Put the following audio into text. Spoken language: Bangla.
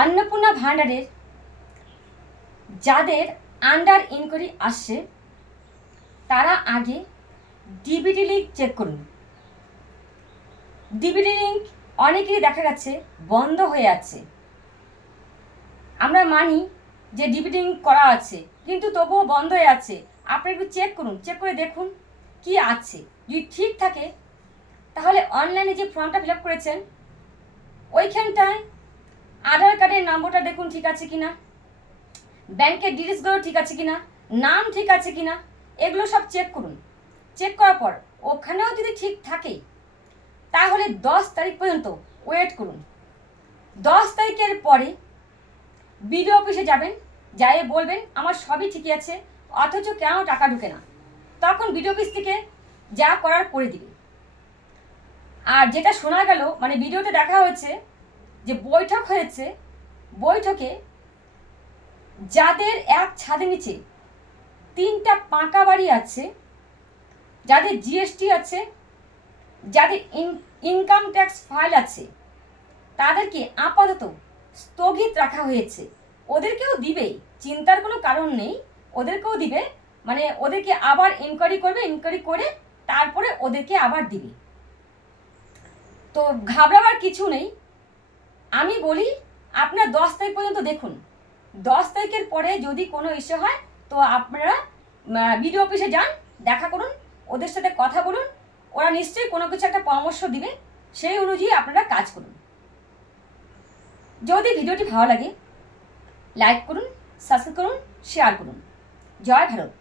অন্নপূর্ণা ভান্ডারের যাদের আন্ডার ইনকোয়ারি আসছে তারা আগে ডিবিটি লিঙ্ক চেক করুন। ডিবিটি লিঙ্ক অনেকেরই দেখা গেছে বন্ধ হয়ে আছে। আমরা মানি যে ডিবিটি লিঙ্ক করা আছে, কিন্তু তবুও বন্ধ হয়ে আছে। আপনি একটু চেক করুন, চেক করে দেখুন কি আছে। যদি ঠিক থাকে তাহলে অনলাইনে যে ফর্মটা ফিল আপ করেছেন ওইখানটায় আধার কার্ডের নম্বরটা দেখুন ঠিক আছে কিনা, ব্যাংকের ডিটেলসগুলো ঠিক আছে কিনা, নাম ঠিক আছে কিনা, এগুলো সব চেক করুন। চেক করার পর ওখানেও যদি ঠিক থাকে তাহলে 10 তারিখ পর্যন্ত ওয়েট করুন। 10 তারিখের পরে বিডিও অফিসে যাবেন, যাই বলবেন আমার সবই ঠিকই আছে অথচ কেন টাকা ঢুকে না, তখন বিডিও অফিস থেকে যা করার করে দিবে। আর যেটা শোনা গেল, মানে ভিডিওতে দেখা হয়েছে যে বৈঠক হয়েছে, বৈঠকে যাদের এক ছাদের নিচে 3টা পাকা বাড়ি আছে, যাদের জিএসটি আছে, যাদের ইনকাম ট্যাক্স ফাইল আছে, তাদেরকে আপাতত স্থগিত রাখা হয়েছে। ওদেরকেও দিবে, চিন্তার কোনো কারণ নেই, ওদেরকেও দিবে। মানে ওদেরকে আবার ইনকোয়ারি করবে, ইনকোয়ারি করে তারপরে ওদেরকে আবার দিবে। তো ঘাবড়াবার কিছু নেই। আমি বলি আপনারা 10 তারিখ পর্যন্ত দেখুন। 10 তারিখের পরে যদি কোনো ইস্যু হয় তো আপনারা বিডিও অফিসে যান, দেখা করুন, ওদের সাথে কথা বলুন, ওরা নিশ্চয়ই কোনো কিছু একটা পরামর্শ দিবে, সেই অনুযায়ী আপনারা কাজ করুন। যদি ভিডিওটি ভালো লাগে লাইক করুন, সাবস্ক্রাইব করুন, শেয়ার করুন। জয় ভারত।